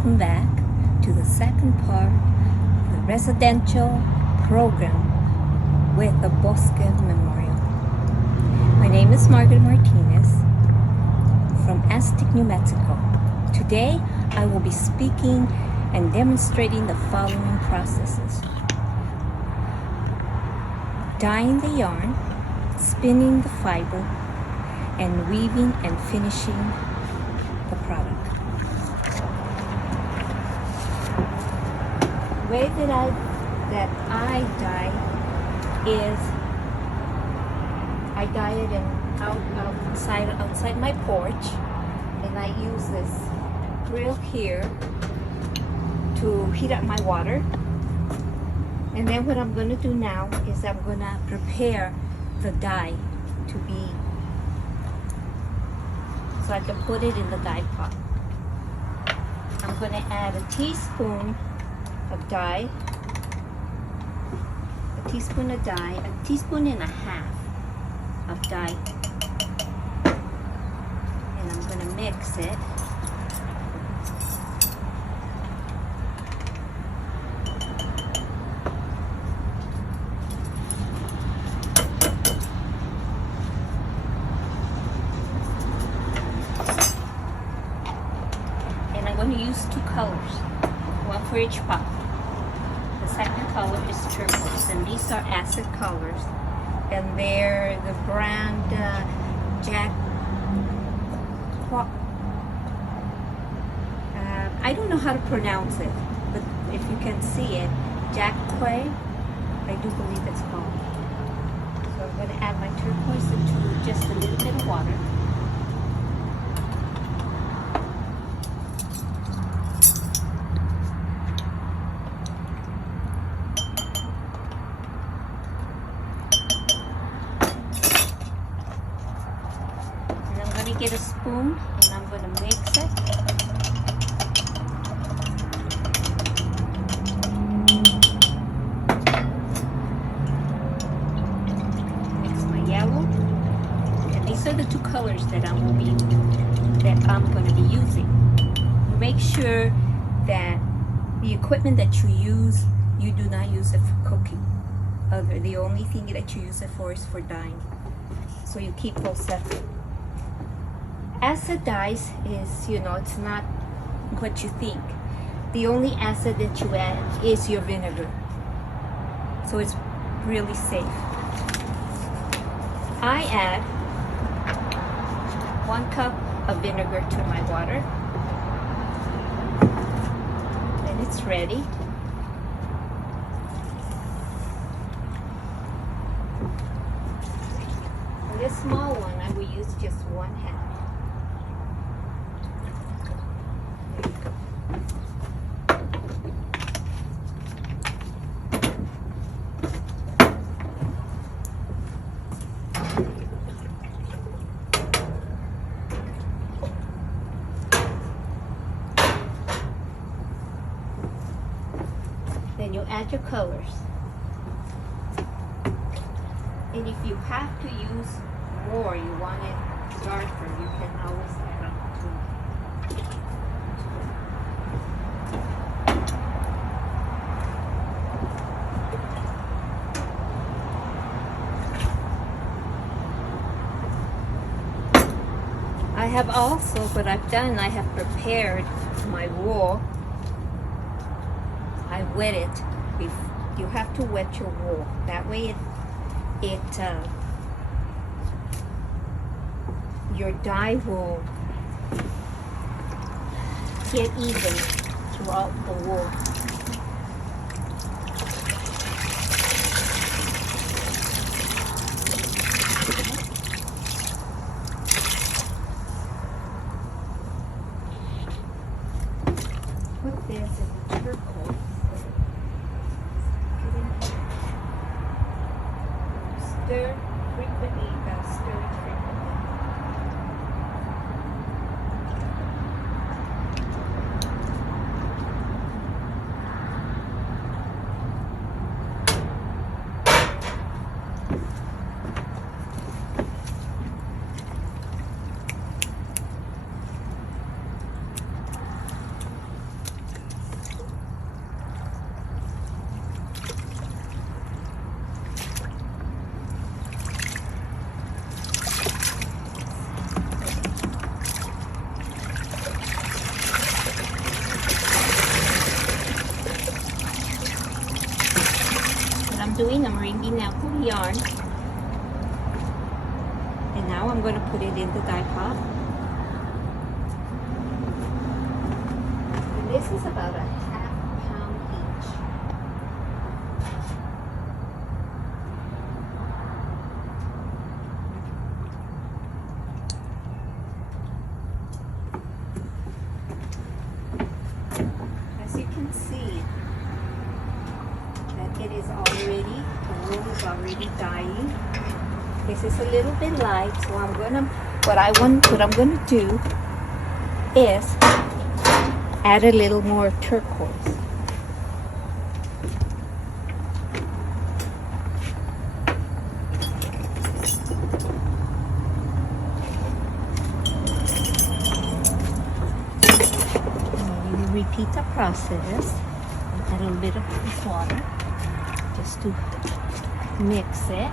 welcome back to the second part of the residential program with the Bosque Memorial. My name is Margaret Martinez from Aztec, New Mexico. Today I will be speaking and demonstrating the following processes: dyeing the yarn, spinning the fiber, and weaving and finishing the product. The way that I dye is I dye it outside my porch, and I use this grill here to heat up my water. And then what I'm going to do now is I'm going to prepare the dye to be, so I can put it in the dye pot. I'm going to add a teaspoon of dye, a teaspoon and a half of dye, and I'm going to mix it. And I'm going to use two colors, one for each pot. The second color is turquoise, and these are acid colors, and they're the brand I don't know how to pronounce it, but if you can see it, Jacquay, I do believe it's called. So I'm going to add my turquoise into just a little bit of water. Get a spoon and I'm going to mix it. Mix my yellow, and these are the two colors that I'm going to be using. Make sure that the equipment that you use, you do not use it for cooking. The only thing that you use it for is for dyeing. So you keep those separate. Acid dyes is, it's not what you think. The only acid that you add is your vinegar. So it's really safe. I add 1 cup of vinegar to my water. Then it's ready. For this small one, I will use just 1/2. Then you add your colors. And if you have to use more, you want it darker, you can always add up to. I have also, what I've done, I have prepared my wool. I wet it. You have to wet your wool. That way your dye will get even throughout the wool. Put this in the turquoise. Stir frequently, stir it frequently. doing, I'm wringing out the yarn. And now I'm going to put it in the dye pot. And this is about a half pound each. As you can see, that it is already, the wool is already dyeing. This is a little bit light, so I'm gonna, what I'm gonna do is add a little more turquoise. And you repeat the process. Add a little bit of this water just to mix it.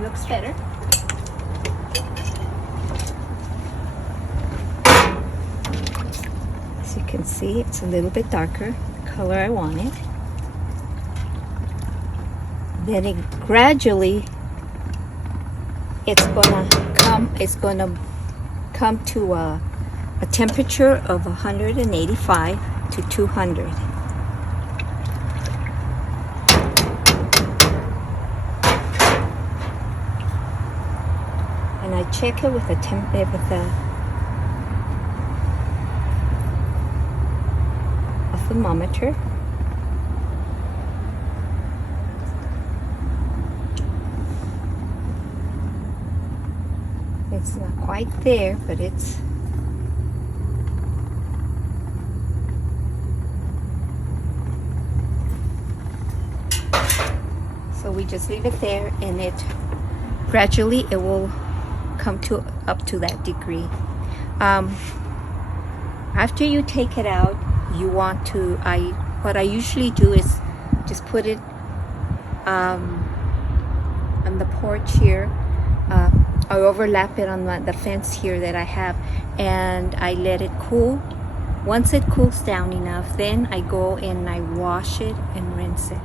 Looks better. As you can see, it's a little bit darker, the color I wanted. Then it gradually, it's gonna come to a temperature of 185 to 200. And I check it with a thermometer. It's not quite there, but it's so we just leave it there, and it gradually it will come to up to that degree. After you take it out, you want to, what I usually do is just put it on the porch here. I overlap it on the fence here that I have, and I let it cool. Once it cools down enough, then I go and I wash it and rinse it,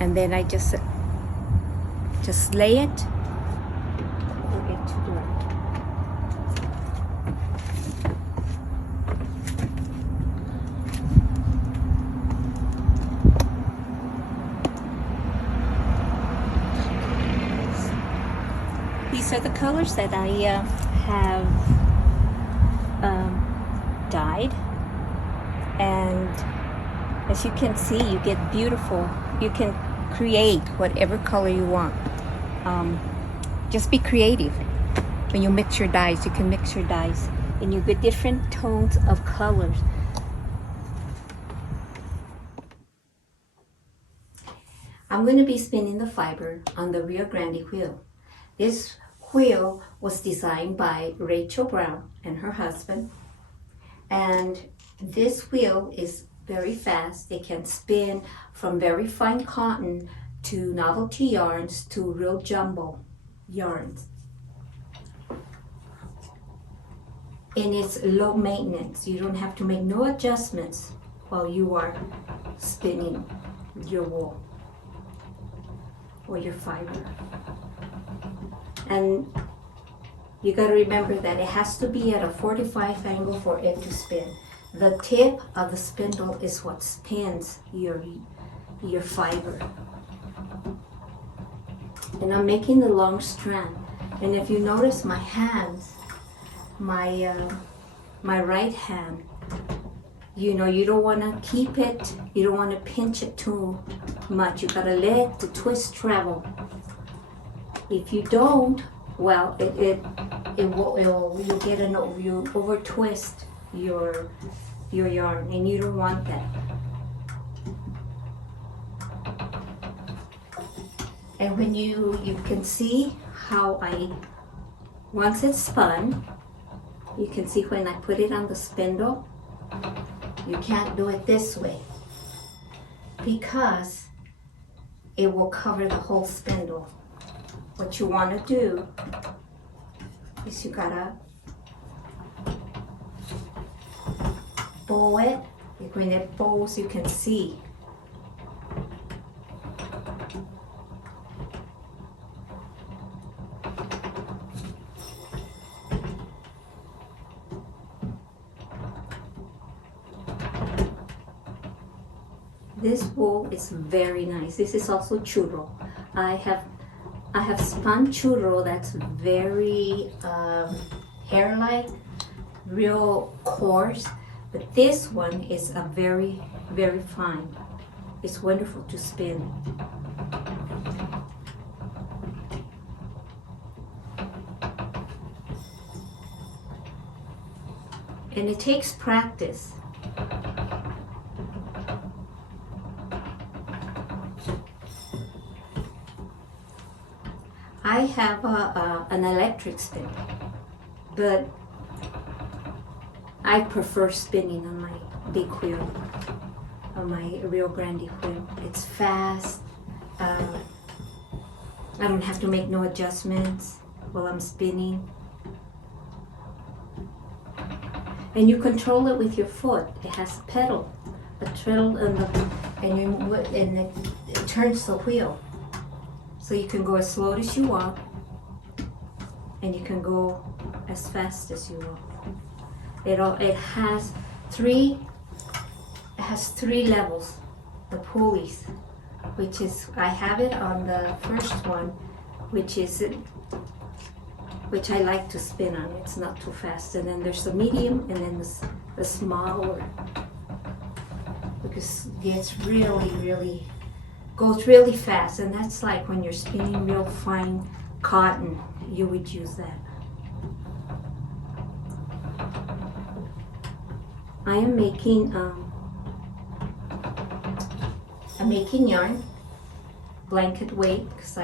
and then I just lay it for it to dry. These are the colors that I have dyed, and as you can see, you get beautiful. You can create whatever color you want. Just be creative. When you mix your dyes, you can mix your dyes and you get different tones of colors. I'm going to be spinning the fiber on the Rio Grande wheel. This wheel was designed by Rachel Brown and her husband, and this wheel is very fast. It can spin from very fine cotton to novelty yarns to real jumbo yarns, and it's low maintenance. You don't have to make no adjustments while you are spinning your wool or your fiber. And you got to remember that it has to be at a 45 angle for it to spin. The tip of the spindle is what spins your fiber. And I'm making the long strand. And if you notice my hands, my right hand, you know, you don't want to keep it, you don't want to pinch it too much. You got to let the twist travel. If you don't, well, you'll over twist your yarn, and you don't want that. And when you can see how once it's spun, you can see when I put it on the spindle, you can't do it this way because it will cover the whole spindle. What you want to do is you gotta bow it. When it bows, you can see. This wool is very nice. This is also churro. I have spun churro that's very hair-like, real coarse, but this one is a very, very fine. It's wonderful to spin. And it takes practice. I have an electric spin, but I prefer spinning on my big wheel, on my Rio Grande wheel. It's fast. I don't have to make no adjustments while I'm spinning. And you control it with your foot. It has a pedal, and it turns the wheel. So you can go as slow as you want, and you can go as fast as you want. It has three levels, the pulleys, which is, I have it on the first one, which I like to spin on. It's not too fast. And then there's the medium, and then the smaller, because it gets really goes really fast, and that's like when you're spinning real fine cotton, you would use that. I am making I'm making yarn, blanket weight, because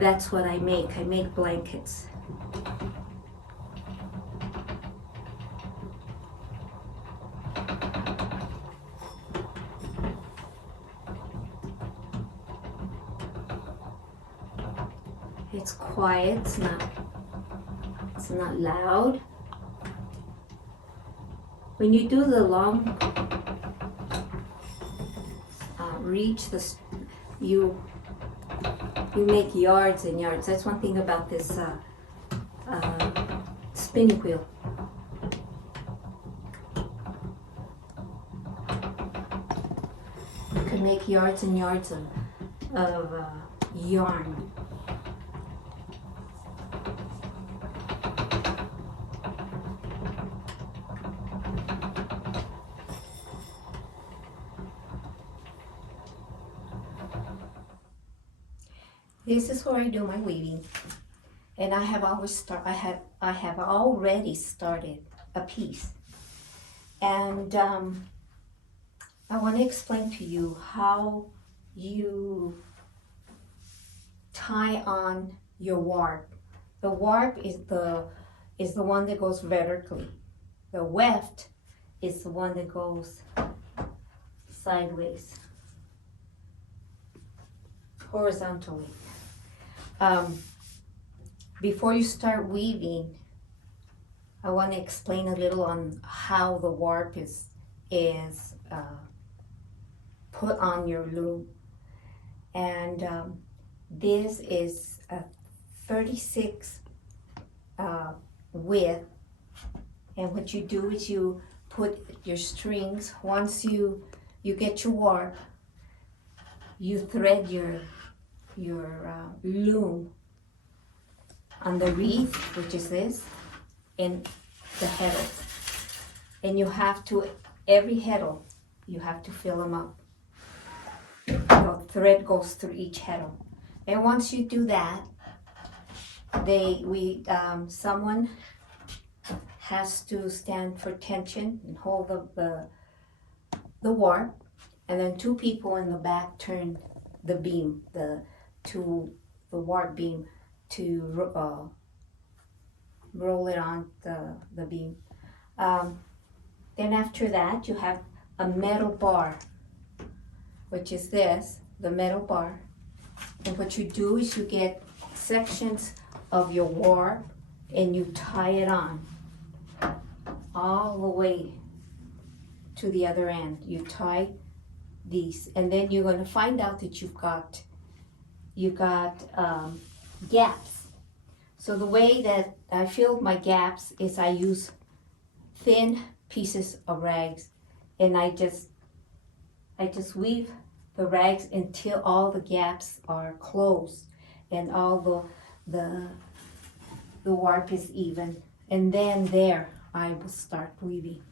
that's what I make. I make blankets. It's quiet, it's not loud. When you do the long reach, you make yards and yards. That's one thing about this spinning wheel. You can make yards and yards of yarn. This is where I do my weaving, and I have already started a piece, and I want to explain to you how you tie on your warp. The warp is the one that goes vertically. The weft is the one that goes sideways, horizontally. Before you start weaving, I want to explain a little on how the warp is put on your loom. And this is a 36 width, and what you do is you put your strings. Once you get your warp, you thread your loom on the wreath, which is this, and the heddles. And you have to, every heddle, you have to fill them up. The thread goes through each heddle. And once you do that, someone has to stand for tension and hold the warp, and then 2 people in the back turn the beam, the warp beam to roll it on the beam. Then after that, you have a metal bar, which is this, the metal bar. And what you do is you get sections of your warp and you tie it on all the way to the other end. You tie these, and then you're going to find out that you've got gaps. So the way that I fill my gaps is I use thin pieces of rags, and I just weave the rags until all the gaps are closed and all the warp is even, and then there I will start weaving.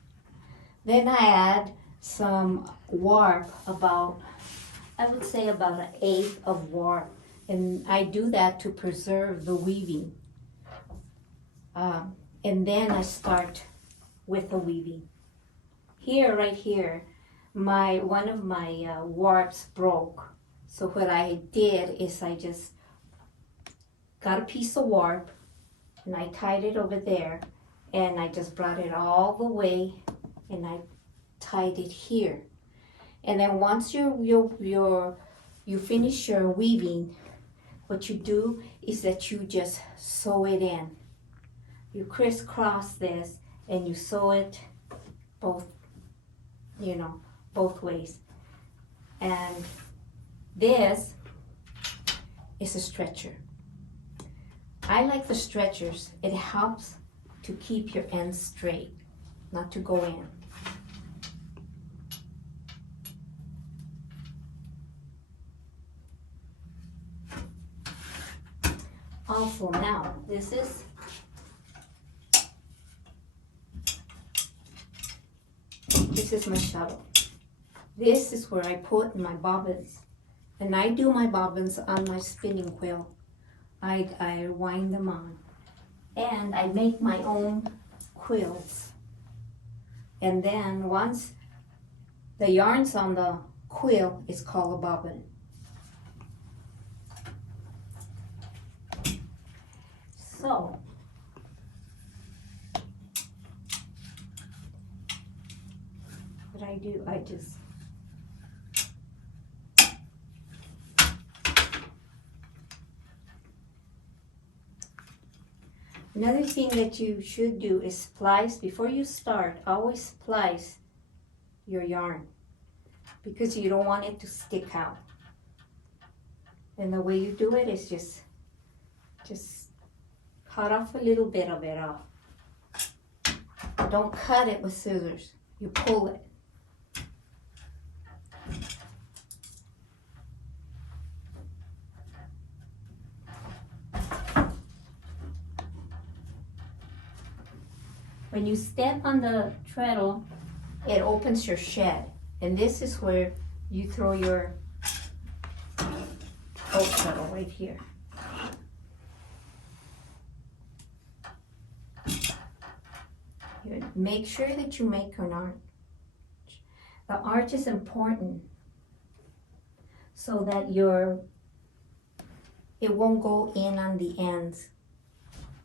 Then I add some warp, I would say about 1/8 of warp, and I do that to preserve the weaving. And then I start with the weaving. Here, right here, one of my warps broke. So what I did is I just got a piece of warp and I tied it over there, and I just brought it all the way and I tied it here. And then once you finish your weaving, what you do is that you just sew it in. You crisscross this and you sew it both ways. And this is a stretcher. I like the stretchers. It helps to keep your ends straight, not to go in. Also now, this is my shuttle. This is where I put my bobbins. And I do my bobbins on my spinning wheel. I wind them on. And I make my own quills. And then once the yarn's on the quill, it's called a bobbin. So, what I do, I just another thing that you should do is splice. Before you start, always splice your yarn, because you don't want it to stick out. And the way you do it is just cut off a little bit of it off. Don't cut it with scissors. You pull it. When you step on the treadle, it opens your shed. And this is where you throw your oat treadle right here. Make sure that you make an arch. The arch is important so that it won't go in on the ends.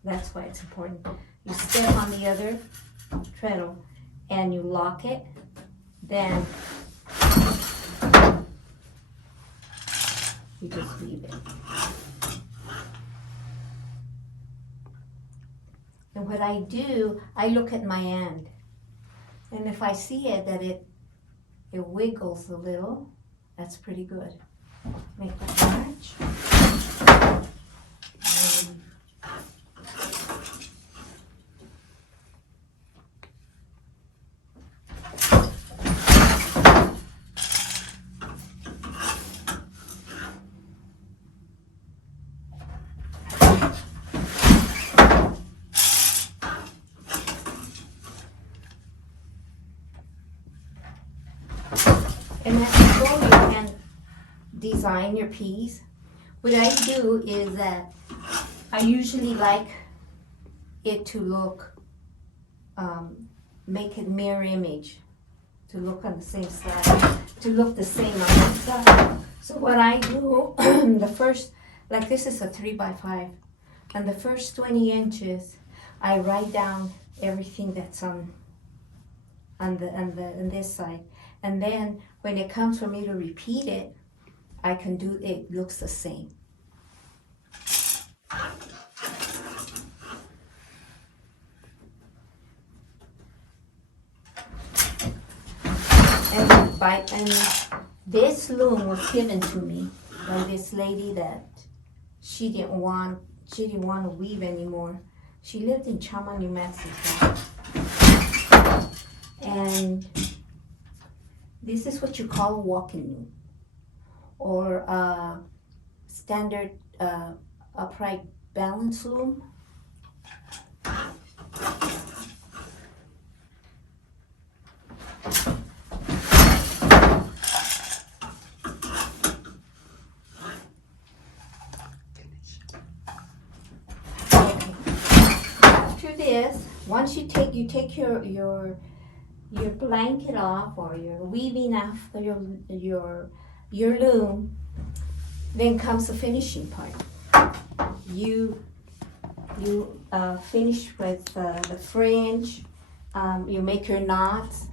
That's why it's important. You step on the other treadle and you lock it, then you just weave it. And what I do, I look at my end. And if I see it that it wiggles a little, that's pretty good. Make that arch. And as you go, you can design your piece. What I do is that I usually like it to look make it mirror image to look on the same side, to look the same on the side. So what I do, the first, like this is a 3x5, and the first 20 inches, I write down everything that's on this side, and then when it comes for me to repeat it, I can do it. Looks the same. And this loom was given to me by this lady that she didn't want to weave anymore. She lived in Chama, New Mexico. And this is what you call a walking loom, or a standard upright balance loom. After this, once you take your blanket off, or your weaving off your loom, then comes the finishing part. You finish with the fringe. You make your knots,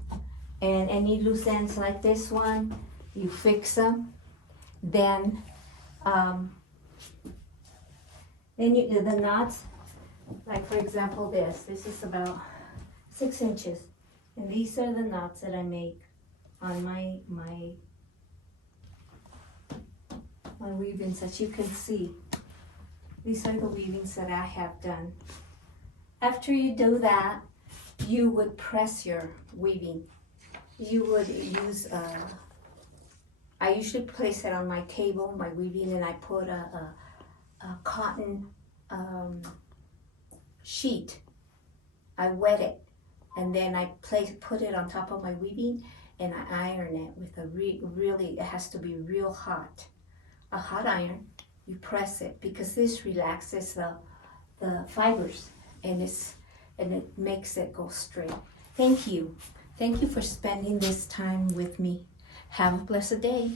and any loose ends like this one, you fix them. Then the knots, like for example this is about 6 inches. And these are the knots that I make on my weavings, as you can see. These are the weavings that I have done. After you do that, you would press your weaving. You would use, I usually place it on my table, my weaving, and I put a cotton sheet. I wet it. And then I put it on top of my weaving, and I iron it with a really, it has to be real hot. A hot iron, you press it, because this relaxes the fibers, and it makes it go straight. Thank you. Thank you for spending this time with me. Have a blessed day.